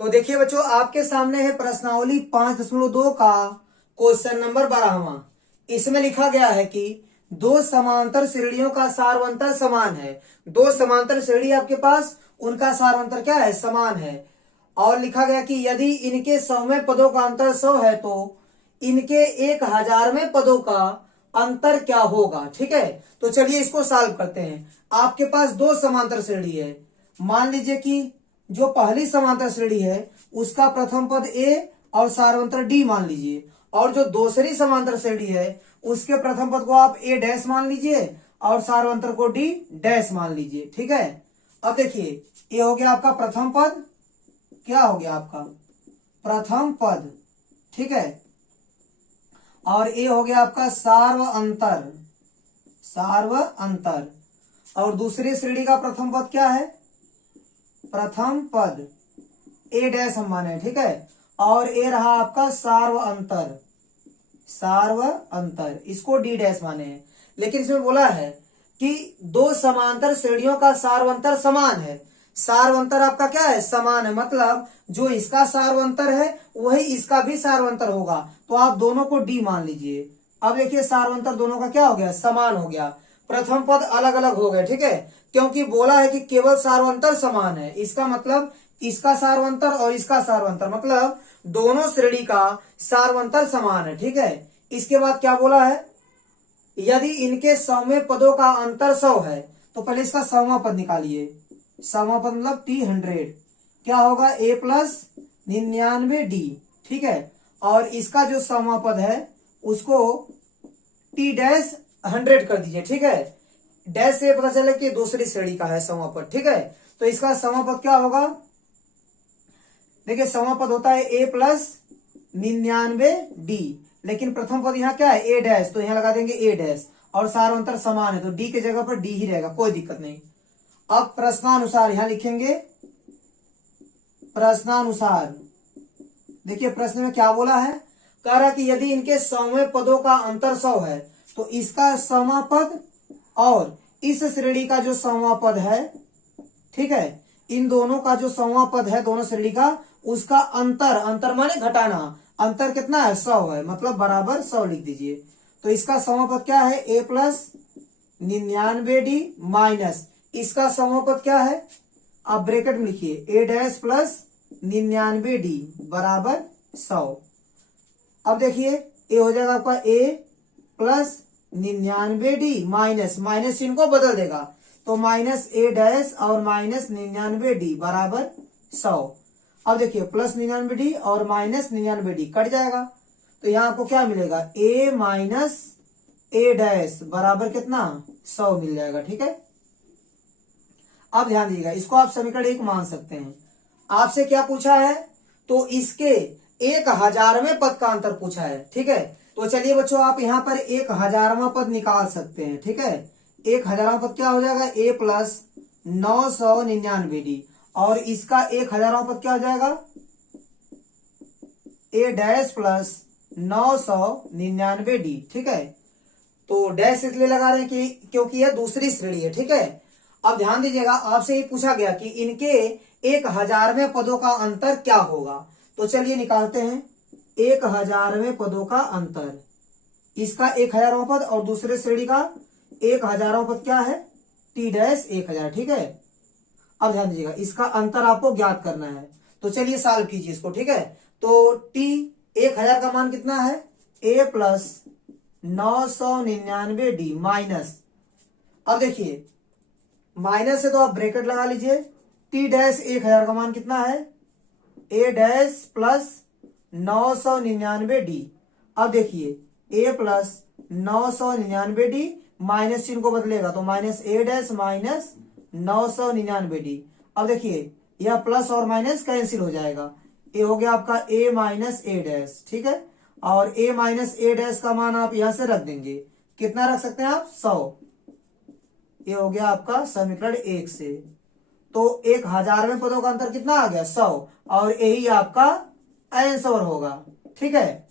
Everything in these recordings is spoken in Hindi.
तो देखिए बच्चों, आपके सामने है प्रश्नावली 5.2 का क्वेश्चन नंबर 12वां। इसमें लिखा गया है कि दो समांतर श्रेणियों का सारवंतर समान है। दो समांतर श्रेणी आपके पास, उनका सारवंतर क्या है, समान है। और लिखा गया कि यदि इनके 100वें पदों का अंतर 100 है तो इनके 1000वें पदों का अंतर क्या होगा। ठीक है, तो चलिए इसको सॉल्व करते हैं। आपके पास दो समांतर श्रेणी है। मान लीजिए कि जो पहली समांतर श्रेणी है उसका प्रथम पद a और सारवंतर d मान लीजिए, और जो दूसरी समांतर श्रेणी है उसके प्रथम पद को आप a डैश मान लीजिए और सारवंतर को d डैश मान लीजिए। ठीक है, अब देखिए ये हो गया आपका प्रथम पद, क्या हो गया आपका प्रथम पद। ठीक है, और ये हो गया आपका सार्व अंतर, सार्व अंतर। और दूसरी श्रेणी का प्रथम पद क्या है, प्रथम पद ए डैश हम माने। ठीक है, और ए रहा आपका सार्व अंतर, सार्व अंतर, इसको डी डैश माने हैं। लेकिन इसमें बोला है कि दो समांतर श्रेणियों का सार्वंतर समान है। सार्वंतर आपका क्या है, समान है, मतलब जो इसका सार्वंतर है वही इसका भी सार्वंतर होगा। तो आप दोनों को डी मान लीजिए। अब देखिए सार्वंतर दोनों का क्या हो गया, समान हो गया। प्रथम पद अलग अलग हो गए। ठीक है, क्योंकि बोला है कि केवल सार्वंतर समान है, इसका मतलब इसका सार्वंतर और इसका सार्वंतर, मतलब दोनों श्रेणी का सार्वंतर समान है। ठीक है, इसके बाद क्या बोला है, यदि इनके 100वें पदों का अंतर 100 है तो पहले इसका 100वां पद निकालिए। 100वां पद मतलब T100, क्या होगा a प्लस 99d। ठीक है, और इसका जो 100वां पद है उसको T डैश 100 कर दीजिए। ठीक है, डैश से पता चले कि दूसरी श्रेणी का है 100वां पद। ठीक है, तो इसका 100वां पद क्या होगा, देखिए 100वां पद होता है a प्लस 99d, लेकिन प्रथम पद यहाँ क्या है, a डैश, तो यहाँ लगा देंगे a डैश, और सार्वंतर समान है तो d के जगह पर d ही रहेगा, कोई दिक्कत नहीं। अब प्रश्नानुसार यहां लिखेंगे, प्रश्नानुसार। देखिए प्रश्न में क्या बोला है, कह रहा कि यदि इनके 100वें पदों का अंतर 100 है तो इसका 100वां पद और इस श्रेणी का जो 100वां पद है, ठीक है, इन दोनों का जो 100वां पद है दोनों श्रेणी का, उसका अंतर, अंतर माने घटाना, अंतर कितना है, 100 है, मतलब बराबर 100 लिख दीजिए। तो इसका 100वां पद क्या है, a प्लस 99d माइनस इसका 100वां पद क्या है, आप ब्रैकेट में लिखिए a डैश प्लस 99d बराबर 100। अब देखिए ये हो जाएगा आपका a plus 99d minus, minus चिन्ह को बदल देगा तो माइनस a डैश और माइनस 99d बराबर 100। अब देखिए प्लस 99d और माइनस 99d कट जाएगा तो यहाँ आपको क्या मिलेगा, a माइनस a डैश बराबर कितना, 100 मिल जाएगा। ठीक है, अब ध्यान दीजिएगा, इसको आप समीकरण 1 मान सकते हैं। आपसे क्या पूछा है, तो इसके 1000वें पद का अंतर पूछा है। ठीक है, तो चलिए बच्चों आप यहाँ पर 1000वां पद निकाल सकते हैं। ठीक है, 1000वां पद क्या हो जाएगा, a प्लस 999d, और इसका 1000वां पद क्या हो जाएगा, a डैश प्लस 999d। ठीक है, तो डैश इसलिए लगा रहे हैं कि क्योंकि यह दूसरी श्रेणी है। ठीक है, अब ध्यान दीजिएगा, आपसे ये पूछा गया कि इनके 1000वें पदों का अंतर क्या होगा। तो चलिए निकालते हैं 1000वें पदों का अंतर, इसका 1000वां पद और दूसरे श्रेणी का 1000वां पद क्या है, t डैश 1000। ठीक है, अब ध्यान दीजिएगा, इसका अंतर आपको ज्ञात करना है, तो चलिए सॉल्व कीजिए इसको। ठीक है, तो t 1000 का मान कितना है, a प्लस 999d माइनस, अब देखिए माइनस है तो आप ब्रैकेट लगा लीजिए, t डैश 1000 का मान कितना है, a डैश प्लस 999d। अब देखिए a प्लस 999d माइनस चिन्ह को बदलेगा तो minus a dash minus 999d। अब देखिए यह प्लस और माइनस कैंसिल हो जाएगा, ये हो गया आपका a माइनस a डैश। ठीक है, और a माइनस a डैश का मान आप यहां से रख देंगे, कितना रख सकते हैं आप, 100। ये हो गया आपका समीकरण 1 से। तो 1000वें पदों का अंतर कितना आ गया, 100, और यही आपका आंसर होगा। ठीक है,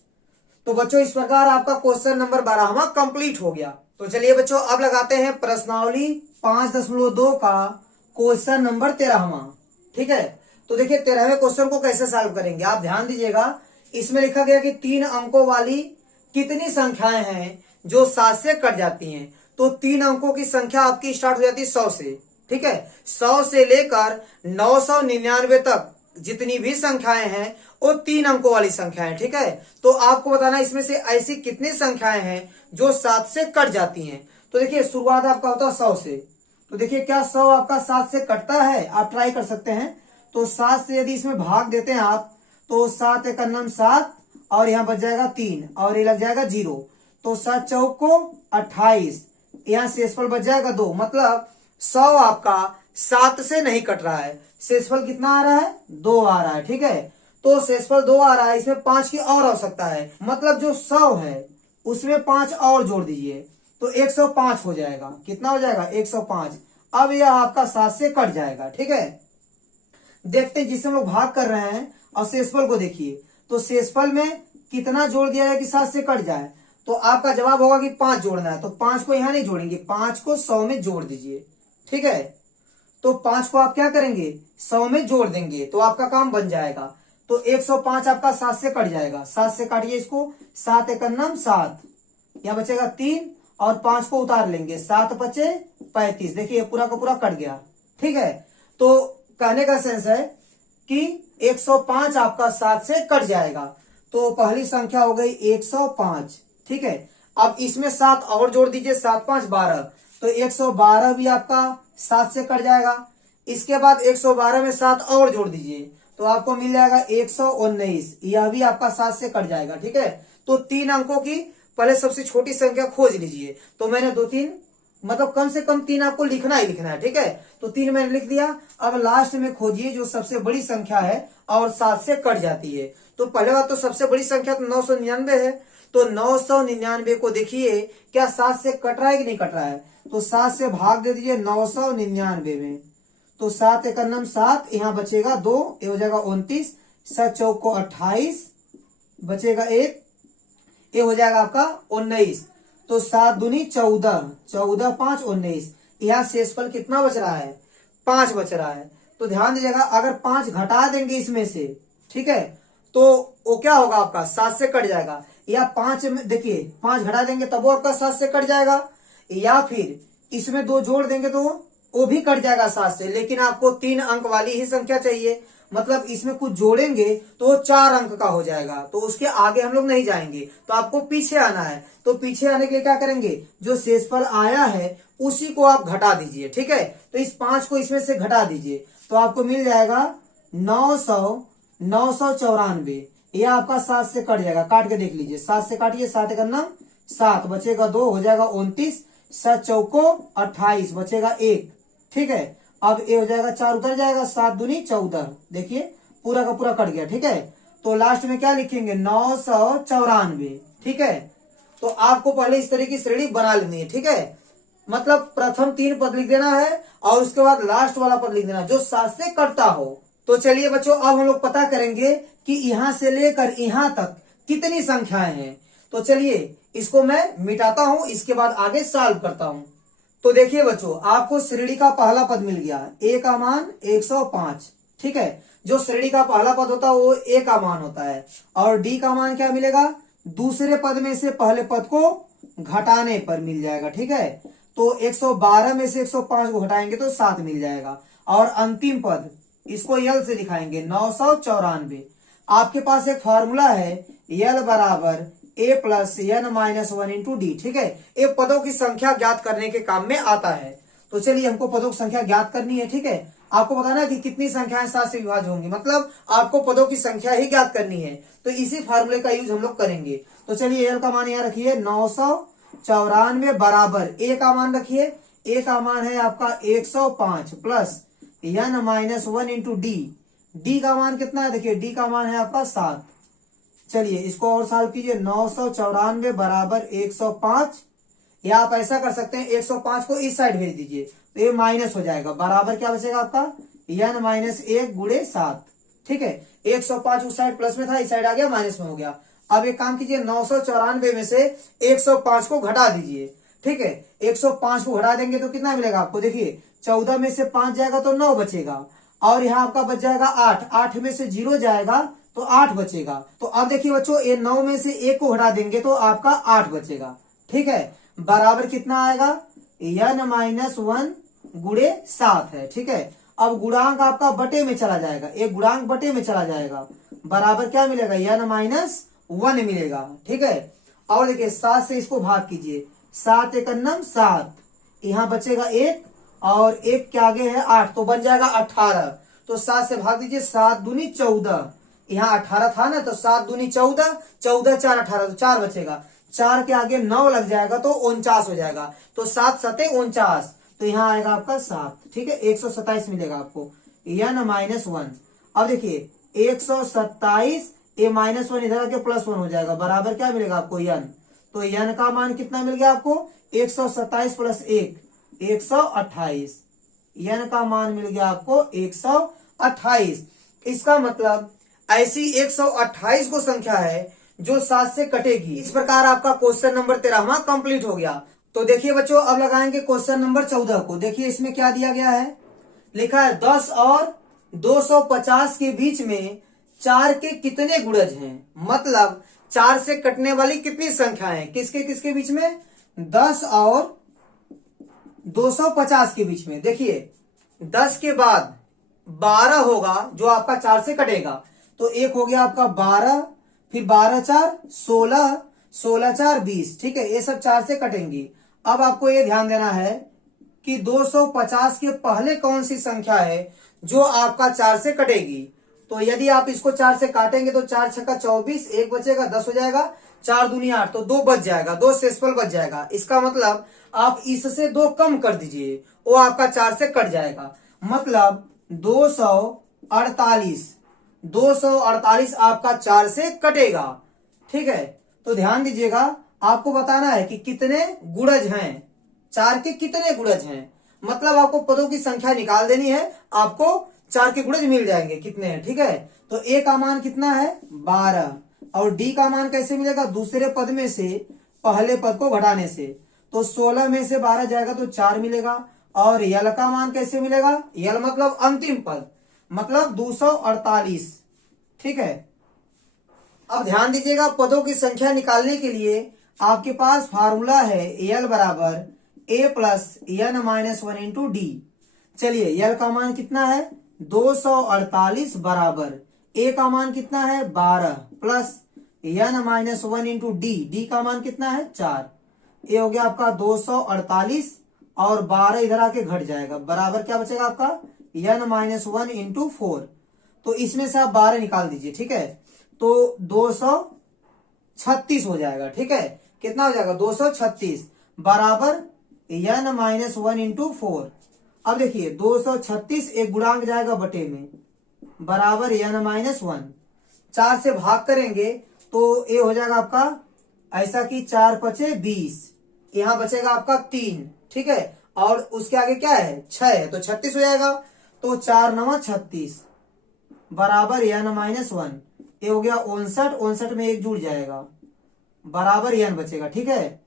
तो बच्चों इस प्रकार आपका क्वेश्चन नंबर 12वां कंप्लीट हो गया। तो चलिए बच्चों अब लगाते हैं प्रश्नावली 5.2 का क्वेश्चन नंबर 13वां। ठीक है, तो देखिए 13वें क्वेश्चन को कैसे सॉल्व करेंगे, आप ध्यान दीजिएगा। इसमें लिखा गया कि 3 अंकों वाली कितनी संख्याएं हैं जो 7 से कट जाती हैं। तो 3 अंकों की संख्या आपकी स्टार्ट हो जाती है 100 से, ठीक है। 100 से लेकर 999 तक जितनी भी संख्याएं हैं वो 3 अंकों वाली संख्याएं, ठीक है। तो आपको बताना इसमें से ऐसी कितनी संख्याएं हैं जो 7 से कट जाती हैं। तो देखिए शुरुआत आपका होता है 100 से। तो देखिए क्या 100 आपका 7 से कटता है, आप ट्राई कर सकते हैं। तो 7 से यदि इसमें भाग देते हैं आप, तो 7 एक अन्नम 7 और यहाँ बच जाएगा 3 और ये लग जाएगा 0। तो 7 चौक को 28, यहाँ शेषफल बच जाएगा 2। मतलब 100 आपका 7 से नहीं कट रहा है। शेषफल कितना आ रहा है, 2 आ रहा है, ठीक है। तो शेषफल 2 आ रहा है, इसमें 5 की और आवश्यकता है। मतलब जो 100 है उसमें 5 और जोड़ दीजिए तो 105 हो जाएगा। कितना हो जाएगा, 105। अब यह आपका 7 से कट जाएगा, ठीक है। देखते हैं जिससे हम लोग भाग कर रहे हैं और शेषफल को देखिए। तो शेषफल में कितना जोड़ दिया जाए कि 7 से कट जाए। तो आपका जवाब होगा कि 5 जोड़ना है। तो 5 को यहां नहीं जोड़ेंगे, 5 को 100 में जोड़ दीजिए, ठीक है। तो 5 को आप क्या करेंगे, 100 में जोड़ देंगे तो आपका काम बन जाएगा। तो 105 आपका 7 से कट जाएगा। 7 से काटिए इसको, 7 एक अन्नम 7, यहां बचेगा 3 और 5 को उतार लेंगे, 7 बचे 35। देखिए पूरा का पूरा कट गया, ठीक है। तो कहने का सेंस है कि 105 आपका 7 से कट जाएगा। तो पहली संख्या हो गई 105, ठीक है। अब इसमें 7 और जोड़ दीजिए, 7 5 12, तो 112 भी आपका 7 से कट जाएगा। इसके बाद 112 में 7 और जोड़ दीजिए तो आपको मिल जाएगा 119, यह भी आपका 7 से कट जाएगा, ठीक है। तो 3 अंकों की पहले सबसे छोटी संख्या खोज लीजिए। तो मैंने 2-3 मतलब कम से कम 3 आपको लिखना ही लिखना है, ठीक है। तो 3 मैंने लिख दिया। अब लास्ट में खोजिए जो सबसे बड़ी संख्या है और 7 से कट जाती है। तो पहले बात तो सबसे बड़ी संख्या तो 999 है। तो 999 को देखिए क्या 7 से कट रहा है कि नहीं कट रहा है। तो 7 से भाग दे दीजिए 999 में। तो 7 एक अन्नम 7, यहाँ बचेगा 2, ये हो जाएगा 29। 7 चौक को 28, बचेगा 1, ये हो जाएगा आपका 19। तो 7 दूनी 14, 14 5 19। यहाँ शेषफल कितना बच रहा है, 5 बच रहा है। तो ध्यान दीजिएगा अगर 5 घटा देंगे इसमें से, ठीक है, तो वो क्या होगा आपका 7 से कट जाएगा। या 5 में देखिए 5 घटा देंगे तब वो आपका 7 से कट जाएगा, या फिर इसमें 2 जोड़ देंगे तो वो भी कट जाएगा 7 से। लेकिन आपको 3 अंक वाली ही संख्या चाहिए, मतलब इसमें कुछ जोड़ेंगे तो 4 अंक का हो जाएगा। तो उसके आगे हम लोग नहीं जाएंगे, तो आपको पीछे आना है। तो पीछे आने के लिए क्या करेंगे, जो शेषफल आया है उसी को आप घटा दीजिए, ठीक है। तो इस 5 को इसमें से घटा दीजिए तो आपको मिल जाएगा 994। यह आपका 7 से कट जाएगा। काट के देख लीजिए, 7 से काटिए, 7 एक अन्नम 7, बचेगा 2, हो जाएगा 29। 7 चौको 28, बचेगा 1, ठीक है। अब ये हो जाएगा 4 उतर जाएगा, 7 दूनी 14, देखिए पूरा का पूरा कट गया, ठीक है। तो लास्ट में क्या लिखेंगे 994, ठीक है। तो आपको पहले इस तरह की श्रेणी बना लेनी है, ठीक है। मतलब प्रथम 3 पद लिख देना है और उसके बाद लास्ट वाला पद लिख देना जो 7 से कटता हो। तो चलिए बच्चों अब हम लोग पता करेंगे कि यहां से लेकर यहां तक कितनी संख्याएं हैं। तो चलिए इसको मैं मिटाता हूं, इसके बाद आगे सॉल्व करता हूं। तो देखिए बच्चों आपको श्रेणी का पहला पद मिल गया, a का मान 105, ठीक है। जो श्रेणी का पहला पद होता है वो a का मान होता है। और d का मान क्या मिलेगा, दूसरे पद में से पहले पद को घटाने पर मिल जाएगा, ठीक है। तो 112 में से 105 को घटाएंगे तो 7 मिल जाएगा। और अंतिम पद इसको यल से दिखाएंगे 994। आपके पास एक फॉर्मूला है यल बराबर a plus n minus 1 into D, ठीक है। ये पदों की संख्या ज्ञात करने के काम में आता है। तो चलिए हमको पदों की संख्या ज्ञात करनी है, ठीक है। आपको बताना है कि कितनी संख्याएं 7 से विभाज्य होंगी, मतलब आपको पदों की संख्या ही ज्ञात करनी है। तो इसी फार्मूले का यूज हम लोग करेंगे। तो चलिए यल का मान यहाँ रखिए 994 बराबर a का मान रखिए, a का मान है आपका 105 plus n minus 1 into D. D का मान कितना है, देखिए डी का मान है आपका 7। चलिए इसको और सॉल्व कीजिए, 994 बराबर 105। या आप ऐसा कर सकते हैं 105 को इस साइड भेज दीजिए तो ये माइनस हो जाएगा, बराबर क्या बचेगा आपका n माइनस 1 गुणे 7, ठीक है। 105 उस साइड प्लस में था, इस साइड आ गया माइनस में हो गया। अब एक काम कीजिए 994 में से 105 को घटा दीजिए, ठीक है। 105 को घटा देंगे तो कितना मिलेगा आपको, देखिए 14 में से 5 जाएगा तो 9 बचेगा। और यहाँ आपका बच जाएगा 8, 8 में से 0 जाएगा तो 8 बचेगा। तो अब देखिए बच्चों, ये 9 में से 1 को हटा देंगे तो आपका 8 बचेगा। ठीक है, बराबर कितना आएगा, n-1 गुणे 7 है। ठीक है, अब गुणांक आपका बटे में चला जाएगा, एक गुणांक बटे में चला जाएगा, बराबर क्या मिलेगा, n-1 मिलेगा। ठीक है, और देखिए 7 से इसको भाग कीजिए, 7 एकन्नम 7, यहाँ बचेगा 1 और 1 के आगे है 8 तो बन जाएगा 18। तो 7 से भाग दीजिए, 7 दूनी 14, यहाँ 18 था ना, तो 7 दूनी 14, 14 4 18 तो 4 बचेगा, 4 के आगे 9 लग जाएगा तो 49 हो जाएगा। तो 7 7 49, तो यहाँ आएगा आपका 7। ठीक है, 127 मिलेगा आपको, n-1। अब देखिए 127, ये -1 इधर आके +1 हो जाएगा, बराबर क्या मिलेगा आपको, n। तो n का मान कितना मिल गया आपको, 127 + 1 128, n का मान मिल गया आपको 128। इसका मतलब ऐसी 128 को संख्या है जो 7 से कटेगी। इस प्रकार आपका क्वेश्चन नंबर 13वां कंप्लीट हो गया। तो देखिए बच्चों, अब लगाएंगे क्वेश्चन नंबर 14 को। देखिए इसमें क्या दिया गया है, लिखा है 10 और 250 के बीच में 4 के कितने गुणज हैं। मतलब 4 से कटने वाली कितनी संख्याएं, किसके किसके बीच में, 10 और 250 के बीच में। देखिए 10 के बाद 12 होगा जो आपका 4 से कटेगा, तो एक हो गया आपका 12, फिर 12 4 16, 16 4 20। ठीक है, ये सब 4 से कटेंगी। अब आपको ये ध्यान देना है कि 250 के पहले कौन सी संख्या है जो आपका 4 से कटेगी। तो यदि आप इसको 4 से काटेंगे तो 4 छक्का 24, 1 बचेगा 10 हो जाएगा, 4 दूनी 8 तो 2 बच जाएगा, 2 शेषफल बच जाएगा। इसका मतलब आप इससे 2 कम कर दीजिए, वो आपका 4 से कट जाएगा। मतलब 248 आपका 4 से कटेगा। ठीक है, तो ध्यान दीजिएगा, आपको बताना है कि कितने गुणज हैं, 4 के कितने गुणज हैं। मतलब आपको पदों की संख्या निकाल देनी है, आपको 4 के गुणज मिल जाएंगे कितने हैं। ठीक है, तो ए का मान कितना है, 12, और डी का मान कैसे मिलेगा, दूसरे पद में से पहले पद को घटाने से। तो 16 में से 12 जाएगा तो 4 मिलेगा। और यल का मान कैसे मिलेगा, यल मतलब अंतिम पद, मतलब 248। ठीक है, अब ध्यान दीजिएगा, पदों की संख्या निकालने के लिए आपके पास फार्मूला है यल बराबर a + n-1 × d। चलिए यल का मान कितना है, 248 बराबर a का मान कितना है 12 प्लस n-1 × d, d का मान कितना है 4। ये हो गया आपका 248 और 12 इधर आके घट जाएगा, बराबर क्या बचेगा आपका n-1 × 4। तो इसमें से आप 12 निकाल दीजिए। ठीक है, तो 236 हो जाएगा। ठीक है, कितना हो जाएगा 236 बराबर n-1 × 4। अब देखिए 236 एक गुणांक जाएगा बटे में, बराबर n-1, 4 से भाग करेंगे तो ये हो जाएगा आपका ऐसा कि 4 पचे 20, यहाँ बचेगा आपका 3। ठीक है, और उसके आगे क्या है 6 है तो 36 हो जाएगा। तो 4 9 36 बराबर n-1, ये हो गया 59, 59 में 1 जुड़ जाएगा, बराबर n बचेगा। ठीक है,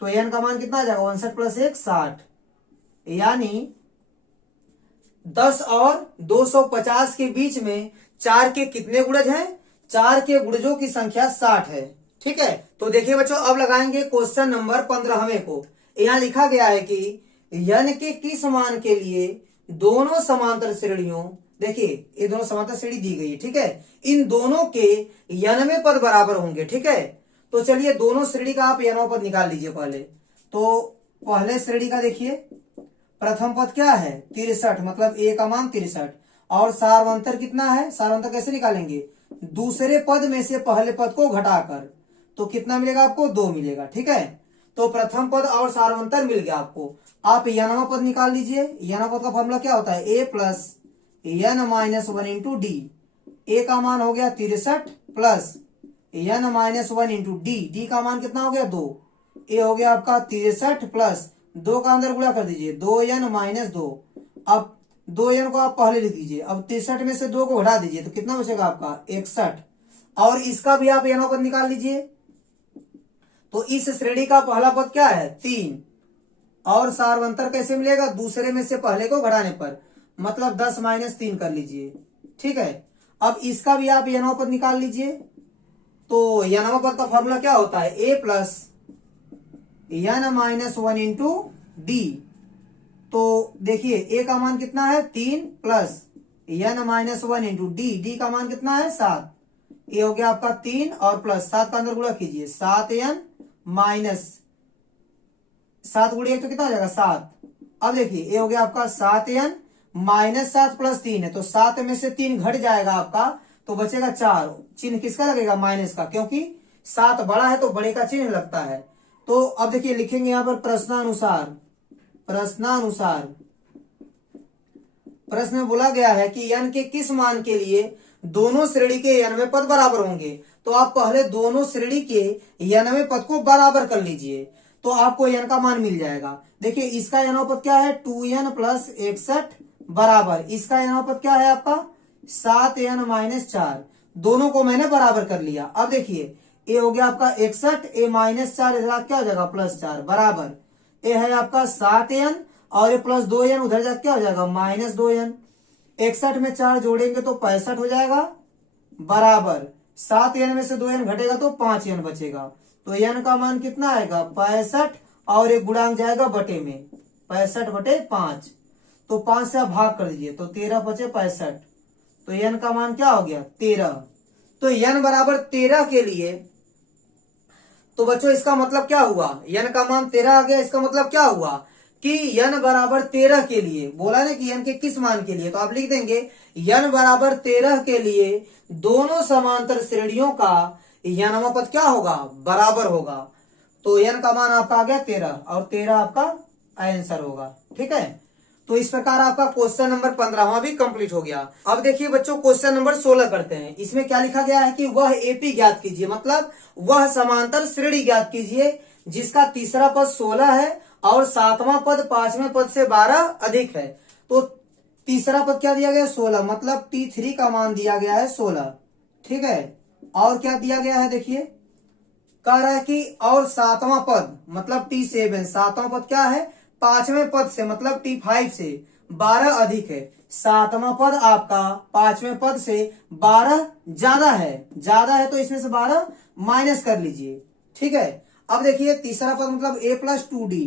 तो n का मान कितना आ जाएगा 59 + 1 60, यानी 10 और 250 के बीच में 4 के कितने गुणज हैं, 4 के गुणजों की संख्या 60 है। ठीक है, तो देखिए बच्चों, अब लगाएंगे क्वेश्चन नंबर 15वें को। यहाँ लिखा गया है कि n के किस मान के लिए दोनों समांतर श्रेणियों, देखिए ये दोनों समांतर श्रेणी दी गई है। ठीक है, इन दोनों के n पद बराबर होंगे। ठीक है, तो चलिए दोनों श्रेणी का आप n पद निकाल लीजिए पहले। तो पहले श्रेणी का देखिए, प्रथम पद क्या है 63, मतलब a का मान 63, और सारवंतर कितना है, सारवंतर कैसे निकालेंगे, दूसरे पद में से पहले पद को घटाकर, तो कितना मिलेगा आपको 2 मिलेगा। ठीक है, तो प्रथम पद और सारवंतर मिल गया आपको। आप n पद निकाल लीजिए। n पद का फॉर्मूला क्या होता है, a + n-1 × d। a का मान हो गया 63 प्लस n-1 × d, d का मान कितना हो गया 2। ये हो गया आपका 63 प्लस 2 का अंदर गुणा कर दीजिए, 2n - 2। अब 2n को आप पहले लिख दीजिए, अब 63 में से 2 को घटा दीजिए तो कितना बचेगा आपका 61, और इसका भी आप n पद निकाल लीजिए। तो इस श्रेणी का पहला पद क्या है 3, और सारवंतर कैसे मिलेगा, दूसरे में से पहले को घटाने पर, मतलब 10 - 3 कर लीजिए। ठीक है, अब इसका भी आप यनवा पद निकाल लीजिए। तो यनवा पद का फॉर्मूला क्या होता है, a plus n - 1 into D. तो देखिए a का मान कितना है 3 प्लस n - 1 इंटू डी का मान कितना है 7। ये हो गया आपका 3 और प्लस 7 का अंदर गुणा कीजिए, 7n माइनस 7 गुणे 1 तो कितना हो जाएगा 7। अब देखिए ये हो गया आपका 7n माइनस 7 प्लस 3 है, तो 7 में से 3 घट जाएगा आपका, तो बचेगा 4। चिन्ह किसका लगेगा, माइनस का, क्योंकि 7 बड़ा है तो बड़े का चिन्ह लगता है। तो अब देखिए लिखेंगे यहां पर प्रश्नानुसार। प्रश्न में बोला गया है कि n के किस मान के लिए दोनों श्रेणी के n पद बराबर होंगे। तो आप पहले दोनों श्रेणी के n पद को बराबर कर लीजिए, तो आपको n का मान मिल जाएगा। देखिए इसका n पद क्या है 2n प्लस 61 बराबर, इसका n पद क्या है आपका 7n माइनस 4। दोनों को मैंने बराबर कर लिया। अब देखिए ए हो गया आपका 61, ए माइनस 4 इधर क्या हो जाएगा +4 बराबर, ए है आपका 7n और ये प्लस 2n उधर जाके क्या हो जाएगा -2n। 61 में 4 जोड़ेंगे तो 65 हो जाएगा बराबर, 7n में से 2n घटेगा तो 5n बचेगा। तो n का मान कितना आएगा 65 और एक गुणांक जाएगा बटे में, 65/5। तो 5 से आप भाग कर दीजिए तो 13 बचे 65। तो n का मान क्या हो गया 13। तो n बराबर 13 के लिए, तो बच्चों इसका मतलब क्या हुआ, n का मान 13 आ गया। इसका मतलब क्या हुआ कि n बराबर 13 के लिए, बोला ना कि n के किस मान के लिए, तो आप लिख देंगे n बराबर 13 के लिए दोनों समांतर श्रेणियों का यनवा पद क्या होगा बराबर होगा। तो n का मान आपका आ गया 13 और 13 आपका आंसर होगा। ठीक है, तो इस प्रकार आपका क्वेश्चन नंबर 15वां भी कंप्लीट हो गया। अब देखिए बच्चों क्वेश्चन नंबर 16 करते हैं। इसमें क्या लिखा गया है कि वह एपी ज्ञात कीजिए, मतलब वह समांतर श्रेणी ज्ञात कीजिए जिसका तीसरा पद 16 है और सातवां पद पांचवें पद से 12 अधिक है। तो तीसरा पद क्या दिया गया 16, मतलब T3 का मान दिया गया है 16। ठीक है, और क्या दिया गया है देखिए, कह रहा है कि और सातवां पद मतलब T7, सातवां पद क्या है पांचवें पद से मतलब T5 से 12 अधिक है। सातवां पद आपका पांचवें पद से 12 ज्यादा है तो इसमें से 12 माइनस कर लीजिए। ठीक है, अब देखिए तीसरा पद मतलब a प्लस 2d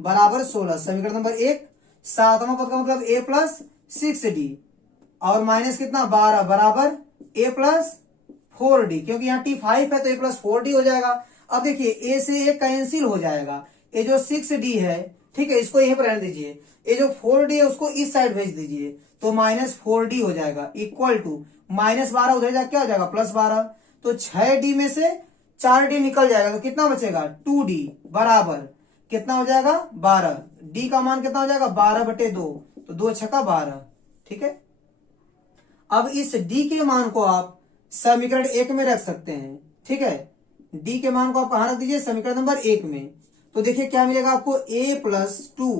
बराबर 16, समीकरण नंबर 1। सातवां पद का मतलब a प्लस 6d और माइनस कितना 12 बराबर a प्लस 4d, क्योंकि यहाँ T5 है तो a प्लस 4d हो जाएगा। अब देखिए a से a कैंसिल हो जाएगा, ये जो 6d है ठीक है इसको यहीं पर रहने दीजिए, ये जो 4d है उसको इस साइड भेज दीजिए तो -4d हो जाएगा इक्वल टू -12 उधर जाके क्या हो जाएगा +12। तो 6d में से 4d निकल जाएगा तो कितना बचेगा 2d बराबर कितना हो जाएगा 12। d का मान कितना हो जाएगा 12/2, तो 2 छक्का 12। ठीक है, अब इस d के मान को आप समीकरण 1 में रख सकते हैं। ठीक है, d के मान को आप कहां रख दीजिए समीकरण नंबर 1 में। तो देखिए क्या मिलेगा आपको a प्लस 2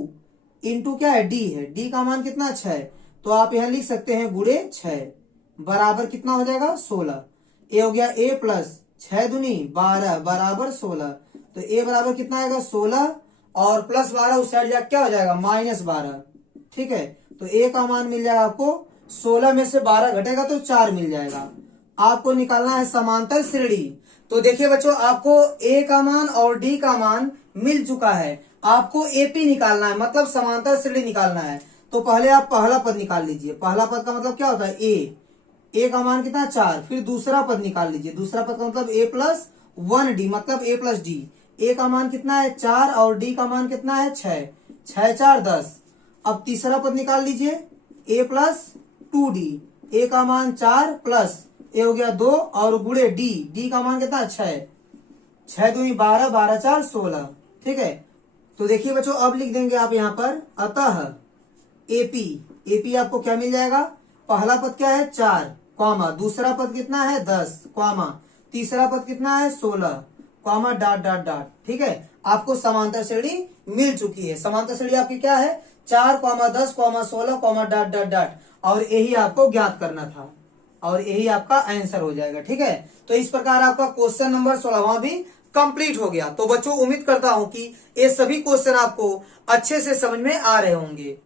इंटू क्या है d है, d का मान कितना 6, तो आप यहां लिख सकते हैं गुणे 6 बराबर कितना हो जाएगा 16। a हो गया a प्लस 6 दूनी 12 बराबर 16, तो a बराबर कितना आएगा 16 और प्लस 12 उस साइड जाकर क्या हो जाएगा -12। ठीक है, तो a का मान मिल जाएगा आपको 16 में से 12 घटेगा तो 4 मिल जाएगा। आपको निकालना है समांतर श्रेणी। तो देखिए बच्चों आपको a का मान और d का मान मिल चुका है, आपको एपी निकालना है मतलब समांतर श्रेणी निकालना है। तो पहले आप पहला पद निकाल लीजिए, पहला पद का मतलब क्या होता है a का मान कितना 4, फिर दूसरा पद निकाल लीजिए, दूसरा पद का मतलब a प्लस 1d मतलब a प्लस d, a का मान कितना है 4 और d का मान कितना है 6, 6 4 10। अब तीसरा पद निकाल लीजिए a प्लस 2d, a का मान 4 प्लस a हो गया 2 और गुणे d का मान कितना 6, 6 दूनी 12 12 4 16। ठीक है, तो देखिए बच्चों अब लिख देंगे आप यहाँ पर अतः एपी आपको क्या मिल जाएगा, पहला पद क्या है 4 कॉमा, दूसरा पद कितना है 10 कॉमा, तीसरा पद कितना है 16 कॉमा डॉट डॉट डॉट। ठीक है, आपको समांतर श्रेणी मिल चुकी है। समांतर श्रेणी आपकी क्या है 4 10 16 डॉट डॉट डॉट, और यही आपको ज्ञात करना था और यही आपका आंसर हो जाएगा। ठीक है, तो इस प्रकार आपका क्वेश्चन नंबर 16वां भी कंप्लीट हो गया। तो बच्चों उम्मीद करता हूं कि ये सभी क्वेश्चन आपको अच्छे से समझ में आ रहे होंगे।